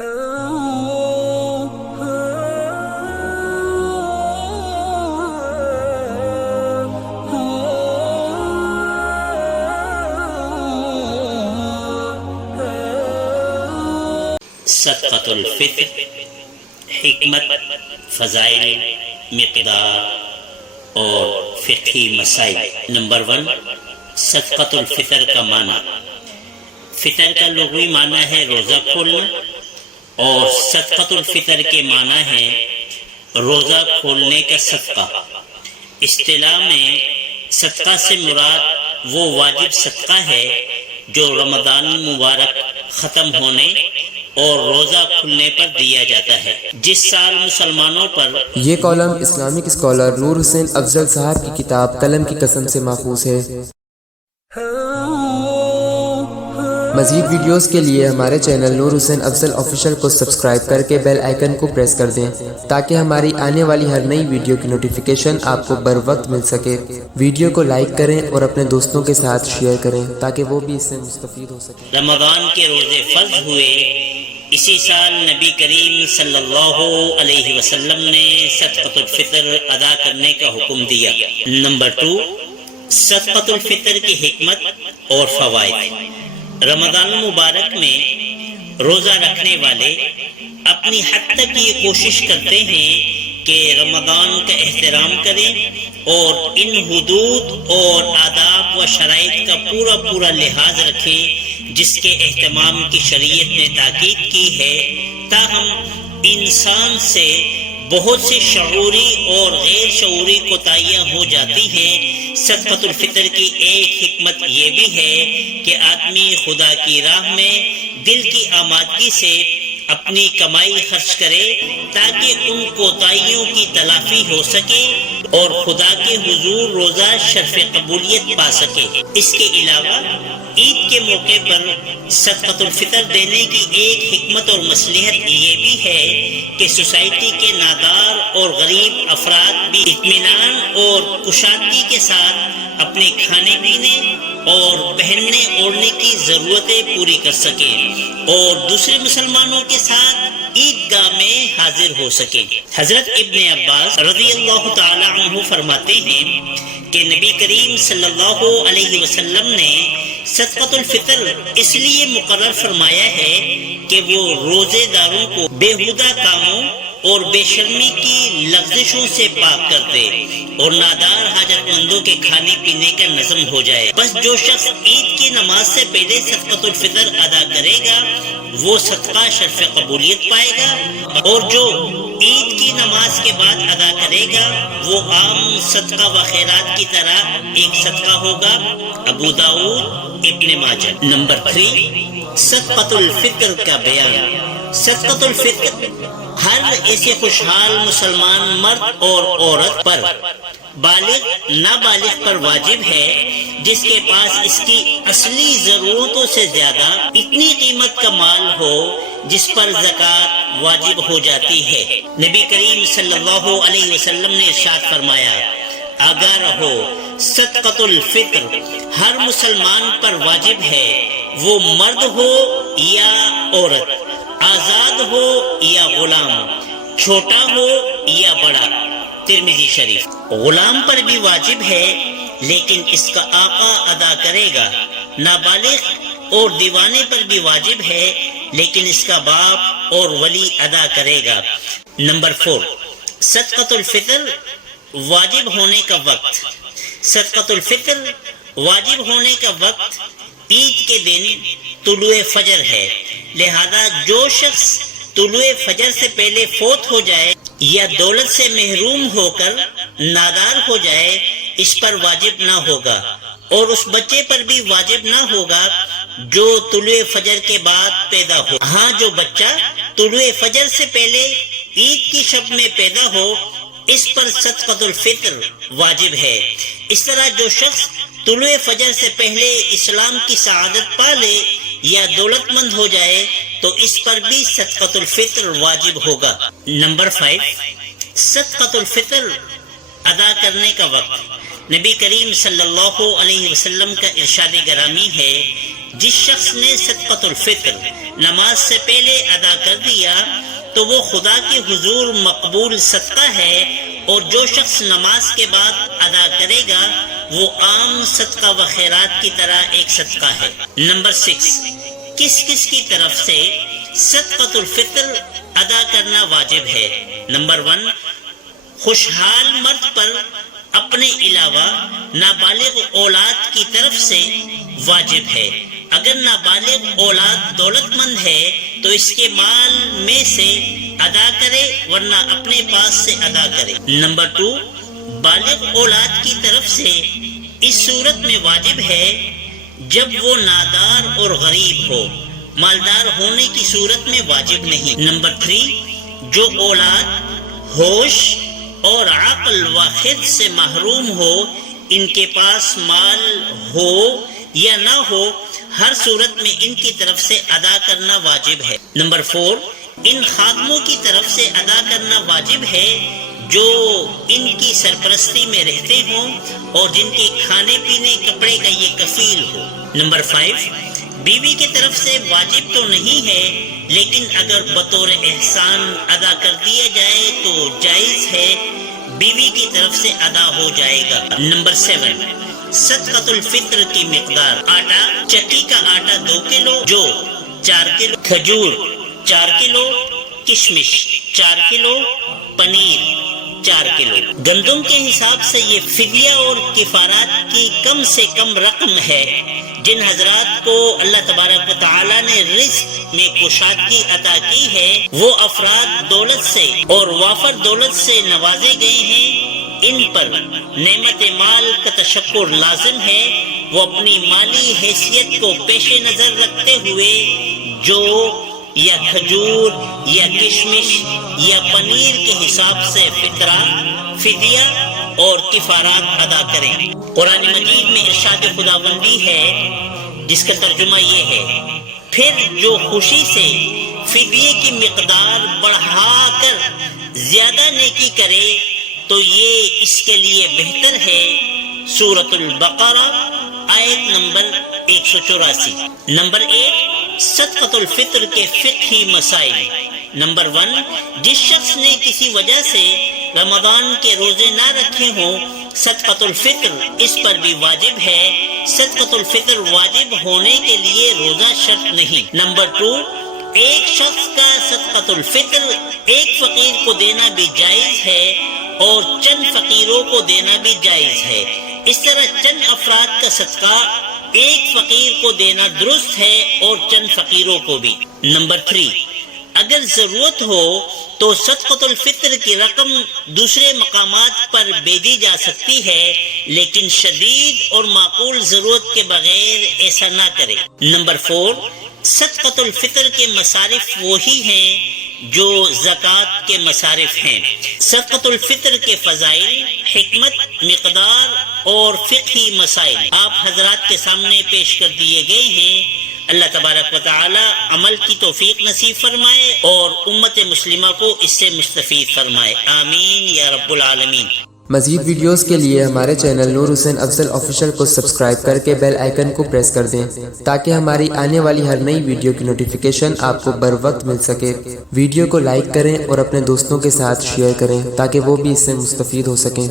صدقۃ الفطر، حکمت، فضائل، مقدار اور فقہی مسائل۔ نمبر 1، صدقۃ الفطر کا معنی۔ فطر کا لغوی معنی ہے روزہ کھولنا، اور صدقۃ الفطر کے معنی ہے روزہ کھولنے کا صدقہ۔ اصطلاح میں صدقہ سے مراد وہ واجب صدقہ ہے جو رمضان المبارک ختم ہونے اور روزہ کھلنے پر دیا جاتا ہے۔ جس سال مسلمانوں پر یہ کالم اسلامک اسکالر نور حسین افضل صاحب کی کتاب قلم کی قسم سے ماخوذ ہے۔ مزید ویڈیوز کے لیے ہمارے چینل نور حسین افضل آفیشیل کو سبسکرائب کر کے بیل آئیکن کو پریس کر دیں تاکہ ہماری آنے والی ہر نئی ویڈیو کی نوٹیفیکیشن آپ کو بر وقت مل سکے۔ ویڈیو کو لائک کریں اور اپنے دوستوں کے ساتھ شیئر کریں تاکہ وہ بھی اس سے مستفید ہو سکیں۔ رمضان کے روزے فرض ہوئے، اسی سال نبی کریم صلی اللہ علیہ وسلم نے صدقۃ الفطر ادا کرنے کا حکم دیا۔ نمبر 2، صدقۃ الفطر کی حکمت اور فوائد۔ رمضان المبارک میں روزہ رکھنے والے اپنی حد تک یہ کوشش کرتے ہیں کہ رمضان کا احترام کریں اور ان حدود اور آداب و شرائط کا پورا لحاظ رکھیں جس کے اہتمام کی شریعت نے تاکید کی ہے، تاہم انسان سے بہت سی شعوری اور غیر شعوری کوتاہیاں ہو جاتی ہیں۔ صدقۃ الفطر کی ایک حکمت یہ بھی ہے کہ آدمی خدا کی راہ میں دل کی آمادگی سے اپنی کمائی خرچ کرے تاکہ ان کوتاہیوں کی تلافی ہو سکے اور خدا کے حضور روزہ شرف قبولیت پا سکے۔ اس کے علاوہ عید کے موقع پر صدقۃ الفطر دینے کی ایک حکمت اور مصلحت یہ بھی ہے کہ سوسائٹی کے نادار اور غریب افراد بھی اطمینان اور کشادگی کے ساتھ اپنے کھانے پینے اور پہننے اوڑھنے کی ضرورتیں پوری کر سکیں اور دوسرے مسلمانوں کے ساتھ عیدگاہ میں حاضر ہو سکیں۔ حضرت ابن عباس رضی اللہ تعالی عنہ فرماتے ہیں کہ نبی کریم صلی اللہ علیہ وسلم نے صدقۃ الفطر اس لیے مقرر فرمایا ہے کہ وہ روزے داروں کو بےہودہ کاموں اور بے شرمی کی لغزشوں سے پاک کر دے اور نادار حاجت مندوں کے کھانے پینے کا نظم ہو جائے۔ بس جو شخص عید کی نماز سے پہلے صدقۃ الفطر ادا کرے گا وہ صدقہ شرف قبولیت پائے گا، اور جو عید کی نماز کے بعد ادا کرے گا وہ عام صدقہ و خیرات کی طرح ایک صدقہ ہوگا۔ ابو داؤد، ابن ماجہ۔ نمبر 3، صدقۃ الفطر کا بیان۔ صدقۃ الفطر ہر ایسے خوشحال مسلمان مرد اور عورت پر، بالغ نابالغ پر واجب ہے جس کے پاس اس کی اصلی ضرورتوں سے زیادہ اتنی قیمت کا مال ہو جس پر زکوٰۃ واجب ہو جاتی ہے۔ نبی کریم صلی اللہ علیہ وسلم نے ارشاد فرمایا، آگاہ رہو، صدقۃ الفطر ہر مسلمان پر واجب ہے، وہ مرد ہو یا عورت، آزاد ہو یا غلام، چھوٹا ہو یا بڑا۔ ترمذی شریف۔ غلام پر بھی واجب ہے لیکن اس کا آقا ادا کرے گا، نابالغ اور دیوانے پر بھی واجب ہے لیکن اس کا باپ اور ولی ادا کرے گا۔ نمبر 4، صدقۃ الفطر واجب ہونے کا وقت۔ صدقۃ الفطر واجب ہونے کا وقت عید کے دن طلوع فجر ہے، لہذا جو شخص طلوع فجر سے پہلے فوت ہو جائے یا دولت سے محروم ہو کر نادار ہو جائے اس پر واجب نہ ہوگا، اور اس بچے پر بھی واجب نہ ہوگا جو طلوع فجر کے بعد پیدا ہو۔ ہاں، جو بچہ طلوع فجر سے پہلے عید کی شب میں پیدا ہو اس پر صدقۃ الفطر واجب ہے۔ اس طرح جو شخص طلوع فجر سے پہلے اسلام کی سعادت پا لے یا دولت مند ہو جائے تو اس پر بھی صدقۃ الفطر واجب ہوگا۔ نمبر 5، صدقۃ الفطر ادا کرنے کا وقت۔ نبی کریم صلی اللہ علیہ وسلم کا ارشاد گرامی ہے جس شخص نے صدقۃ الفطر نماز سے پہلے ادا کر دیا تو وہ خدا کے حضور مقبول صدقہ ہے، اور جو شخص نماز کے بعد ادا کرے گا وہ عام صدقہ و خیرات کی طرح ایک صدقہ ہے۔ نمبر 6، کس کس کی طرف سے صدقۃ الفطر ادا کرنا واجب ہے؟ نمبر 1، خوشحال مرد پر اپنے علاوہ نابالغ اولاد کی طرف سے واجب ہے۔ اگر نابالغ اولاد دولت مند ہے تو اس کے مال میں سے ادا کرے، ورنہ اپنے پاس سے ادا کرے۔ نمبر 2، بالغ اولاد کی طرف سے اس صورت میں واجب ہے جب وہ نادار اور غریب ہو، مالدار ہونے کی صورت میں واجب نہیں۔ نمبر 3، جو اولاد ہوش اور عقل و خرد سے محروم ہو، ان کے پاس مال ہو یا نہ ہو، ہر صورت میں ان کی طرف سے ادا کرنا واجب ہے۔ نمبر 4، ان خادموں کی طرف سے ادا کرنا واجب ہے جو ان کی سرپرستی میں رہتے ہوں اور جن کے کھانے پینے کپڑے کا یہ کفیل ہو۔ نمبر 5، بیوی کی طرف سے واجب تو نہیں ہے، لیکن اگر بطور احسان ادا کر دیا جائے تو جائز ہے، بیوی کی طرف سے ادا ہو جائے گا۔ نمبر 7، صدقۃ الفطر کی مقدار: آٹا، چکی کا آٹا 2 کلو، جو 4 کلو، کھجور 4 کلو، کشمش 4 کلو، پنیر 4 کلو۔ گندم کے حساب سے یہ فدیہ اور کفارات کی کم سے کم رقم ہے۔ جن حضرات کو اللہ تبارک و تعالی نے رزق میں کشادگی عطا کی ہے، وہ افراد دولت سے اور وافر دولت سے نوازے گئے ہیں، ان پر نعمت مال کا تشکر لازم ہے۔ وہ اپنی مالی حیثیت کو پیش نظر رکھتے ہوئے جو یا کھجور یا کشمش یا پنیر کے حساب سے فطرہ، فدیہ اور کفارات ادا کریں۔ قرآن مجید میں ارشاد خداوندی ہے جس کا ترجمہ یہ ہے، پھر جو خوشی سے فدیے کی مقدار بڑھا کر زیادہ نیکی کرے تو یہ اس کے لیے بہتر ہے۔ سورۃ البقرہ آیت نمبر 184۔ نمبر 8، صدقۃ الفطر کے فقہی مسائل۔ نمبر 1، جس شخص نے کسی وجہ سے رمضان کے روزے نہ رکھے ہوں، صدقۃ الفطر اس پر بھی واجب ہے۔ صدقۃ الفطر واجب ہونے کے لیے روزہ شرط نہیں۔ نمبر 2، ایک شخص کا صدقۃ الفطر ایک فقیر کو دینا بھی جائز ہے اور چند فقیروں کو دینا بھی جائز ہے۔ اس طرح چند افراد کا صدقہ ایک فقیر کو دینا درست ہے اور چند فقیروں کو بھی۔ نمبر 3، اگر ضرورت ہو تو صدقۃ الفطر کی رقم دوسرے مقامات پر بھیجی جا سکتی ہے، لیکن شدید اور معقول ضرورت کے بغیر ایسا نہ کرے۔ نمبر 4، صدقۃ الفطر کے مصارف وہی ہیں جو زکوٰۃ کے مصارف ہیں۔ صدقۃ الفطر کے فضائل، حکمت، مقدار اور فقہی مسائل آپ حضرات کے سامنے پیش کر دیے گئے ہیں۔ اللہ تبارک و تعالی عمل کی توفیق نصیب فرمائے اور امت مسلمہ کو اس سے مستفید فرمائے، آمین یا رب العالمین۔ مزید ویڈیوز کے لیے ہمارے چینل نور حسین افضل آفیشیل کو سبسکرائب کر کے بیل آئیکن کو پریس کر دیں تاکہ ہماری آنے والی ہر نئی ویڈیو کی نوٹیفیکیشن آپ کو بر وقت مل سکے۔ ویڈیو کو لائک کریں اور اپنے دوستوں کے ساتھ شیئر کریں تاکہ وہ بھی اس سے مستفید ہو سکیں۔